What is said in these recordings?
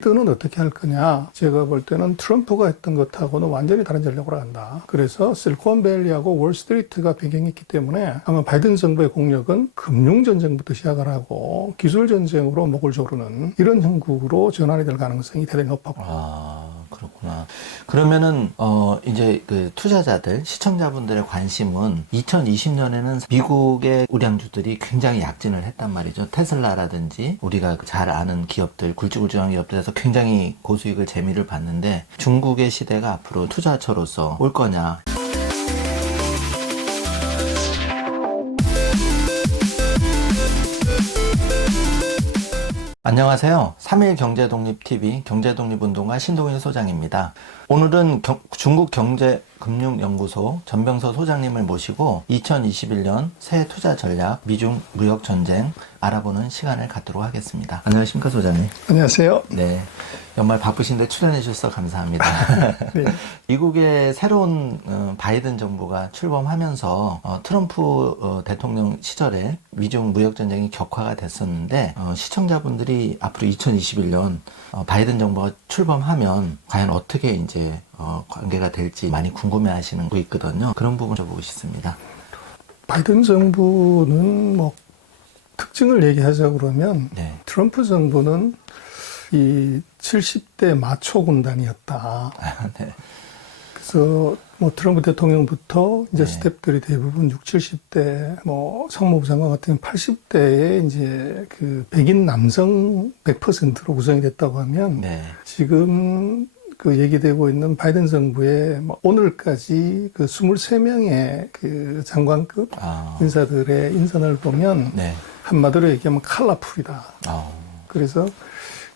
바이든은 어떻게 할 거냐? 제가 볼 때는 트럼프가 했던 것하고는 완전히 다른 전략으로 간다. 그래서 실리콘밸리하고 월스트리트가 배경이기 때문에 아마 바이든 정부의 공력은 금융전쟁부터 시작을 하고 기술전쟁으로 목을 조르는 이런 형국으로 전환이 될 가능성이 대단히 높다고. 그렇구나. 그러면은 이제 그 투자자들, 시청자분들의 관심은 2020년에는 미국의 우량주들이 굉장히 약진을 했단 말이죠. 테슬라라든지 우리가 잘 아는 기업들, 굵직굵직한 기업들에서 굉장히 고수익을 재미를 봤는데 중국의 시대가 앞으로 투자처로서 올 거냐. 안녕하세요. 3일 경제독립TV 경제독립운동가 신동일 소장입니다. 오늘은 중국경제금융연구소 전병서 소장님을 모시고 2021년 새해 투자 전략, 미중 무역 전쟁 알아보는 시간을 갖도록 하겠습니다. 안녕하십니까, 소장님? 안녕하세요. 네. 연말 바쁘신데 출연해 주셔서 감사합니다. 네. 미국의 새로운 바이든 정부가 출범하면서 트럼프 대통령 시절에 미중 무역 전쟁이 격화가 됐었는데 시청자분들이 앞으로 2021년 바이든 정부가 출범하면 과연 어떻게 이제 관계가 될지 많이 궁금해 하시는 거 있거든요. 그런 부분 여쭤보고 싶습니다. 바이든 정부는 뭐 특징을 얘기하자 그러면 네. 트럼프 정부는 이 70대 마초 군단이었다. 네. 그래서 뭐 트럼프 대통령부터 이제 네. 스태프들이 대부분 60, 70대, 뭐 상무부 장관 같은 80대에 이제 그 백인 남성 100%로 구성이 됐다고 하면 네. 지금 그 얘기되고 있는 바이든 정부의 뭐 오늘까지 그 23명의 그 장관급 인사들의 인선을 보면 네. 한마디로 얘기하면 컬러풀이다. 그래서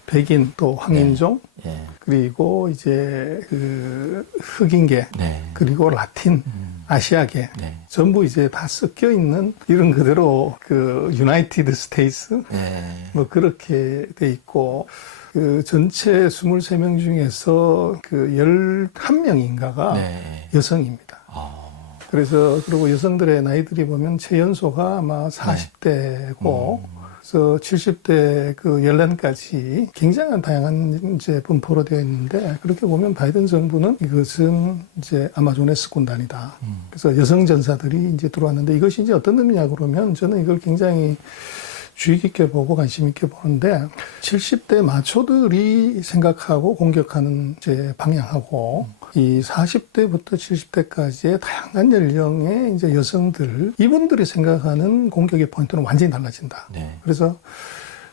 백인 또 황인종 네. 그리고 이제 그 흑인계 네. 그리고 라틴 아시아계 네. 전부 이제 다 섞여 있는 이런 그대로 그 유나이티드 스테이츠 네. 뭐 그렇게 돼 있고 그 전체 23명 중에서 그 11명인가가 네. 여성입니다. 그래서 그리고 여성들의 나이들이 보면 최연소가 아마 40대고 그래서 70대 그 연령까지 굉장한 다양한 이제 분포로 되어 있는데 그렇게 보면 바이든 정부는 이것은 이제 아마존의 군단이다. 그래서 여성 전사들이 이제 들어왔는데 이것이 이제 어떤 의미냐 그러면 저는 이걸 굉장히 주의 깊게 보고 관심 있게 보는데 70대 마초들이 생각하고 공격하는 이제 방향하고 이 40대부터 70대까지의 다양한 연령의 이제 여성들 이분들이 생각하는 공격의 포인트는 완전히 달라진다. 네. 그래서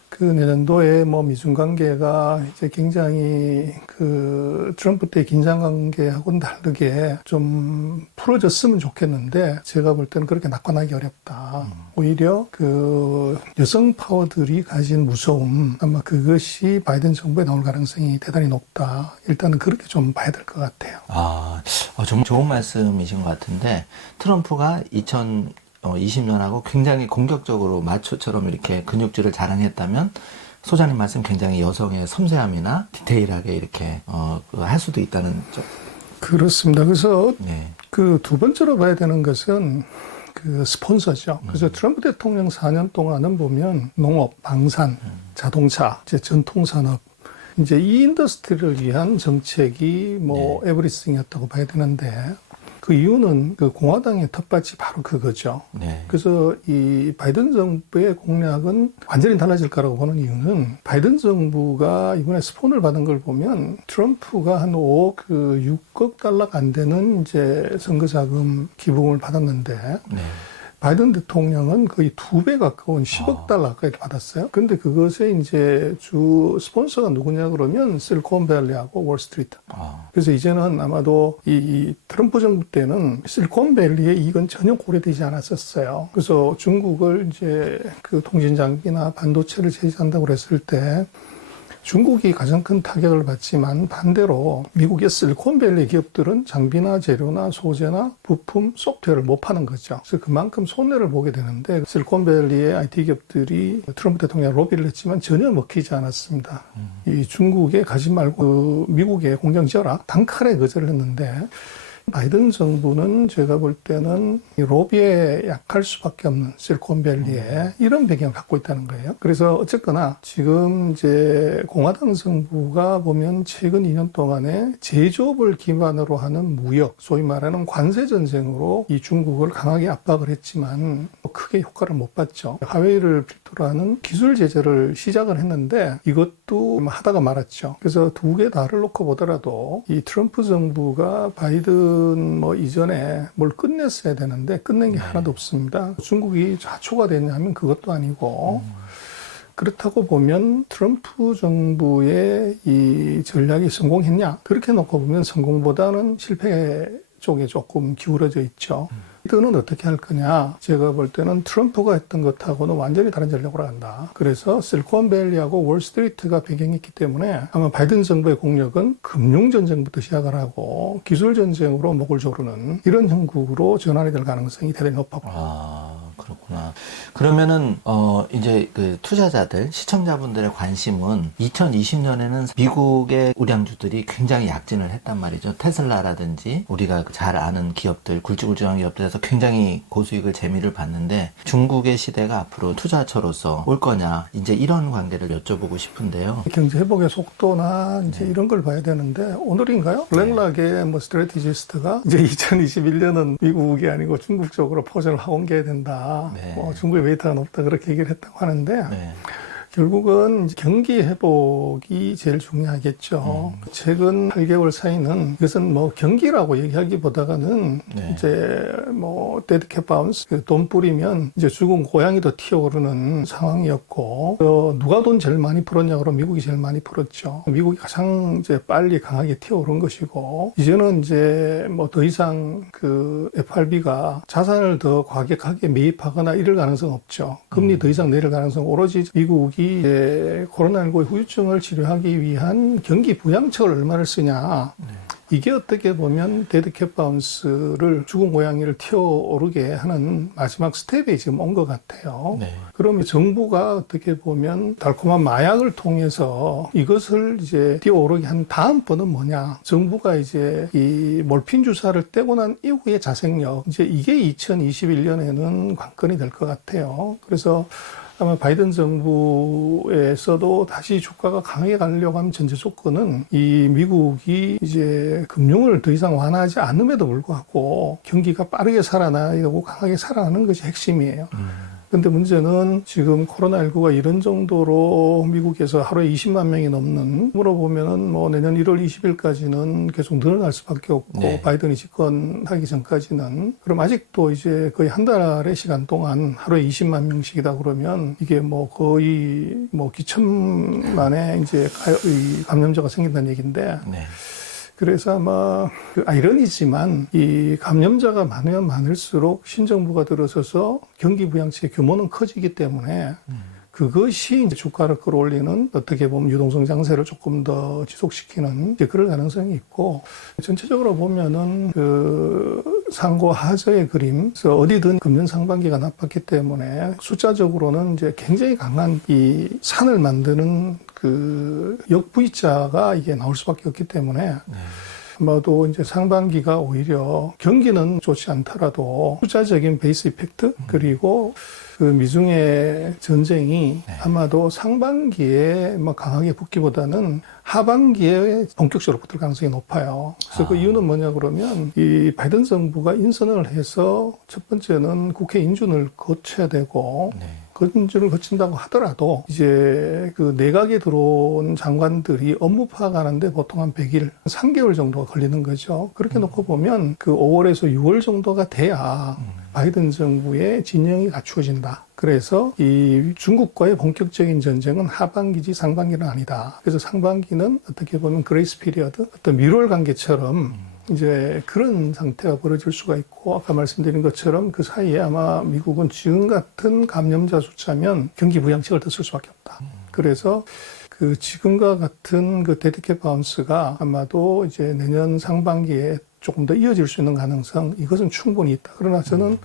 그 내년도에 뭐 미중 관계가 이제 굉장히 그 트럼프 때 긴장 관계하고는 다르게 좀 풀어졌으면 좋겠는데 제가 볼 때는 그렇게 낙관하기 어렵다. 오히려 그 여성 파워들이 가진 무서움 아마 그것이 바이든 정부에 나올 가능성이 대단히 높다. 일단은 그렇게 좀 봐야 될 것 같아요. 정말 좋은 말씀이신 것 같은데 트럼프가 2020년하고 굉장히 공격적으로 마초처럼 이렇게 근육질을 자랑했다면 소장님 말씀 굉장히 여성의 섬세함이나 디테일하게 이렇게 할 수도 있다는 점. 그렇습니다. 그래서 네. 그 두 번째로 봐야 되는 것은 그 스폰서죠. 그래서 트럼프 대통령 4년 동안은 보면 농업, 방산, 자동차, 이제 전통산업 이제 이 인더스트리를 위한 정책이 뭐 에브리싱이었다고 봐야 되는데 그 이유는 그 공화당의 텃밭이 바로 그거죠. 네. 그래서 이 바이든 정부의 공략은 완전히 달라질 거라고 보는 이유는 바이든 정부가 이번에 스폰을 받은 걸 보면 트럼프가 한 5억 6억 달러가 안 되는 이제 선거자금 기부금을 받았는데 네. 바이든 대통령은 거의 2배 가까운 10억 달러까지 받았어요. 근데 그것에 이제 주 스폰서가 누구냐 그러면 실리콘밸리하고 월스트리트. 그래서 이제는 아마도 이 트럼프 정부 때는 실리콘밸리의 이익은 전혀 고려되지 않았었어요. 그래서 중국을 이제 그 통신장비나 반도체를 제시한다고 그랬을 때 중국이 가장 큰 타격을 받지만 반대로 미국의 실리콘밸리 기업들은 장비나 재료나 소재나 부품, 소프트웨어를 못 파는 거죠. 그래서 그만큼 손해를 보게 되는데 실리콘밸리의 IT 기업들이 트럼프 대통령이 로비를 했지만 전혀 먹히지 않았습니다. 이 중국에 가지 말고 미국에 공장 지어라 단칼에 거절을 했는데 바이든 정부는 제가 볼 때는 이 로비에 약할 수밖에 없는 실리콘밸리에 이런 배경을 갖고 있다는 거예요. 그래서 어쨌거나 지금 이제 공화당 정부가 보면 최근 2년 동안에 제조업을 기반으로 하는 무역, 소위 말하는 관세 전쟁으로 이 중국을 강하게 압박을 했지만 크게 효과를 못 봤죠. 하웨이를 필두로 하는 기술 제재를 시작을 했는데 이것도 하다가 말았죠. 그래서 두 개 다를 놓고 보더라도 이 트럼프 정부가 바이든 이전에 뭘 끝냈어야 되는데 끝낸 게 하나도 없습니다. 중국이 좌초가 됐냐면 그것도 아니고 그렇다고 보면 트럼프 정부의 이 전략이 성공했냐? 그렇게 놓고 보면 성공보다는 실패 쪽에 조금 기울어져 있죠. 바이든은 어떻게 할 거냐? 제가 볼 때는 트럼프가 했던 것하고는 완전히 다른 전략으로 간다. 그래서 실리콘밸리하고 월스트리트가 배경이기 때문에 아마 바이든 정부의 공략은 금융전쟁부터 시작을 하고 기술전쟁으로 목을 조르는 이런 형국으로 전환이 될 가능성이 대단히 높았고. 그렇구나. 그러면은 이제 그 투자자들, 시청자분들의 관심은 2020년에는 미국의 우량주들이 굉장히 약진을 했단 말이죠. 테슬라라든지 우리가 잘 아는 기업들, 굵직굵직한 기업들에서 굉장히 고수익을 재미를 봤는데 중국의 시대가 앞으로 투자처로서 올 거냐, 이제 이런 관계를 여쭤보고 싶은데요. 경제 회복의 속도나 이제 이런 걸 봐야 되는데 오늘인가요? 렉락의 스트래티지스트가 이제 2021년은 미국이 아니고 중국 쪽으로 포전을 하고 옮겨야 된다. 중국의 웨이트가 높다 그렇게 얘기를 했다고 하는데 결국은 경기 회복이 제일 중요하겠죠. 최근 8개월 사이는 이것은 경기라고 얘기하기보다는 이제 데드캣 바운스, 돈 뿌리면 이제 죽은 고양이도 튀어오르는 상황이었고 누가 돈 제일 많이 풀었냐 그러면 미국이 제일 많이 풀었죠. 미국이 가장 이제 빨리 강하게 튀어오른 것이고 이제는 이제 더 이상 그 FRB가 자산을 더 과격하게 매입하거나 이럴 가능성 없죠. 금리 더 이상 내릴 가능성 오로지 미국이 이제 코로나19의 후유증을 치료하기 위한 경기 부양책을 얼마를 쓰냐. 이게 어떻게 보면 데드캣 바운스를 죽은 고양이를 튀어오르게 하는 마지막 스텝에 지금 온 것 같아요. 그러면 정부가 어떻게 보면 달콤한 마약을 통해서 이것을 이제 띄어오르게 한 다음번은 뭐냐. 정부가 이제 이 몰핀 주사를 떼고 난 이후의 자생력. 이제 이게 2021년에는 관건이 될 것 같아요. 그래서 아마 바이든 정부에서도 다시 주가가 강하게 가려고 하면 전제 조건은 이 미국이 이제 금융을 더 이상 완화하지 않음에도 불구하고 경기가 빠르게 살아나고 강하게 살아나는 것이 핵심이에요. 근데 문제는 지금 코로나19가 이런 정도로 미국에서 하루에 20만 명이 넘는, 물어보면은 내년 1월 20일까지는 계속 늘어날 수밖에 없고, 바이든이 집권하기 전까지는. 그럼 아직도 이제 거의 한 달의 시간 동안 하루에 20만 명씩이다 그러면 이게 거의 기천만에 이제 감염자가 생긴다는 얘기인데, 그래서 아마 아이러니지만 이 감염자가 많으면 많을수록 신정부가 들어서서 경기 부양책의 규모는 커지기 때문에 그것이 이제 주가를 끌어올리는 어떻게 보면 유동성 장세를 조금 더 지속시키는 이제 그럴 가능성이 있고 전체적으로 보면은 그 상고 하저의 그림, 그래서 어디든 금년 상반기가 나빴기 때문에 숫자적으로는 이제 굉장히 강한 이 산을 만드는 그 역V자가 이게 나올 수밖에 없기 때문에 아마도 이제 상반기가 오히려 경기는 좋지 않더라도 숫자적인 베이스 이펙트 그리고 그 미중의 전쟁이 아마도 상반기에 강하게 붙기보다는 하반기에 본격적으로 붙을 가능성이 높아요. 그래서 그 이유는 뭐냐 그러면 이 바이든 정부가 인선을 해서 첫 번째는 국회 인준을 거쳐야 되고 그 인준을 거친다고 하더라도 이제 그 내각에 들어온 장관들이 업무 파악하는데 보통 한 100일, 3개월 정도가 걸리는 거죠. 그렇게 놓고 보면 그 5월에서 6월 정도가 돼야 바이든 정부의 진영이 갖추어진다. 그래서 이 중국과의 본격적인 전쟁은 하반기지 상반기는 아니다. 그래서 상반기는 어떻게 보면 그레이스 피리어드, 어떤 미월 관계처럼 이제 그런 상태가 벌어질 수가 있고 아까 말씀드린 것처럼 그 사이에 아마 미국은 지금 같은 감염자 숫자면 경기 부양책을 더 쓸 수밖에 없다. 그래서 그 지금과 같은 그 데드캣 바운스가 아마도 이제 내년 상반기에 조금 더 이어질 수 있는 가능성 이것은 충분히 있다. 그러나 저는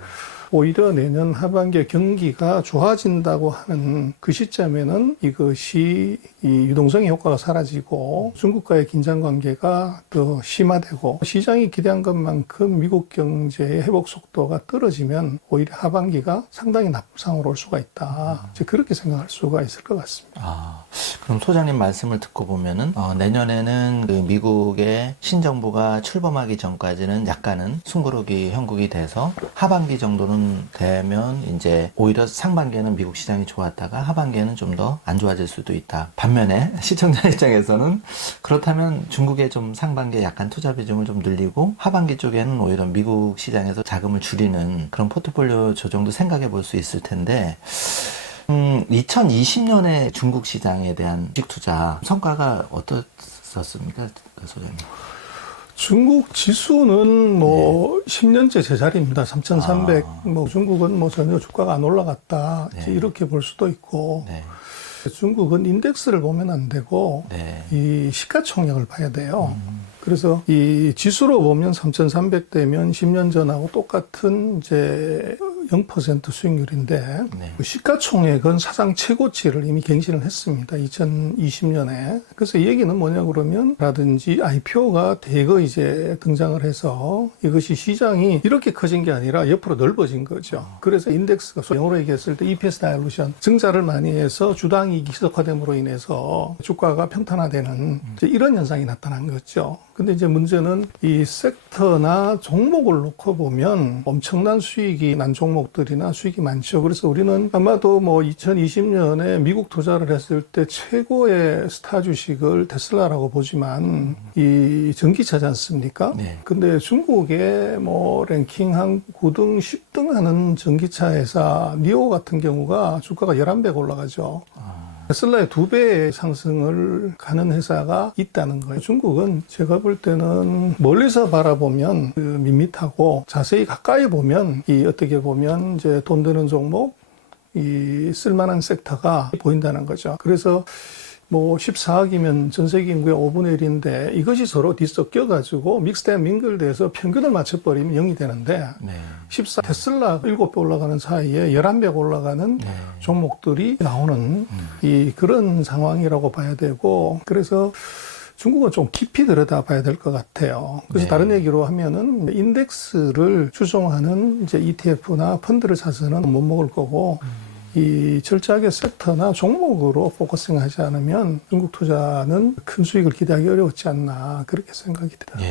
오히려 내년 하반기에 경기가 좋아진다고 하는 그 시점에는 이것이 이 유동성의 효과가 사라지고 중국과의 긴장 관계가 더 심화되고 시장이 기대한 것만큼 미국 경제의 회복 속도가 떨어지면 오히려 하반기가 상당히 나쁜 상황으로 올 수가 있다. 이제 그렇게 생각할 수가 있을 것 같습니다. 그럼 소장님 말씀을 듣고 보면은 내년에는 그 미국의 신정부가 출범하기 전까지는 약간은 숨고르기 형국이 돼서 하반기 정도는 되면 이제 오히려 상반기에는 미국 시장이 좋았다가 하반기에는 좀 더 안 좋아질 수도 있다. 반면에 시청자 입장에서는 그렇다면 중국의 좀 상반기에 약간 투자 비중을 좀 늘리고 하반기 쪽에는 오히려 미국 시장에서 자금을 줄이는 그런 포트폴리오 조정도 생각해 볼 수 있을 텐데 2020년에 중국 시장에 대한 주식 투자 성과가 어떻습니까, 소장님? 중국 지수는 뭐 10년째 제자리입니다. 3,300. 뭐 중국은 뭐 전혀 주가가 안 올라갔다. 이제 이렇게 볼 수도 있고. 중국은 인덱스를 보면 안 되고 이 시가총액을 봐야 돼요. 그래서 이 지수로 보면 3,300대면 10년 전하고 똑같은 이제 0% 수익률인데 그 시가총액은 사상 최고치를 이미 갱신을 했습니다. 2020년에. 그래서 이 얘기는 뭐냐 그러면 라든지 IPO가 대거 이제 등장을 해서 이것이 시장이 이렇게 커진 게 아니라 옆으로 넓어진 거죠. 그래서 인덱스가 영어로 얘기했을 때 EPS 다일루션 증자를 많이 해서 주당이익이 희석화됨으로 인해서 주가가 평탄화되는 이제 이런 현상이 나타난 거죠. 근데 이제 문제는 이 섹터나 종목을 놓고 보면 엄청난 수익이 난 종목들이나 수익이 많죠. 그래서 우리는 아마도 뭐 2020년에 미국 투자를 했을 때 최고의 스타 주식을 테슬라라고 보지만 이 전기차지 않습니까? 근데 중국의 뭐 랭킹 한 9등, 10등 하는 전기차 회사 니오 같은 경우가 주가가 11배가 올라가죠. 테슬라의 2배의 상승을 가는 회사가 있다는 거예요. 중국은 제가 볼 때는 멀리서 바라보면 그 밋밋하고 자세히 가까이 보면 이 어떻게 보면 이제 돈 드는 종목, 이 쓸만한 섹터가 보인다는 거죠. 그래서 뭐 14억이면 전 세계 인구의 5분의 1인데 이것이 서로 뒤섞여가지고 믹스된 민글돼서 평균을 맞춰버리면 0이 되는데 14 테슬라 7배 올라가는 사이에 11배 올라가는 종목들이 나오는 이 그런 상황이라고 봐야 되고 그래서 중국은 좀 깊이 들여다봐야 될 것 같아요. 그래서 다른 얘기로 하면은 인덱스를 추종하는 이제 ETF나 펀드를 사서는 못 먹을 거고 이 철저하게 섹터나 종목으로 포커싱하지 않으면 중국 투자는 큰 수익을 기대하기 어려웠지 않나 그렇게 생각이 들어요.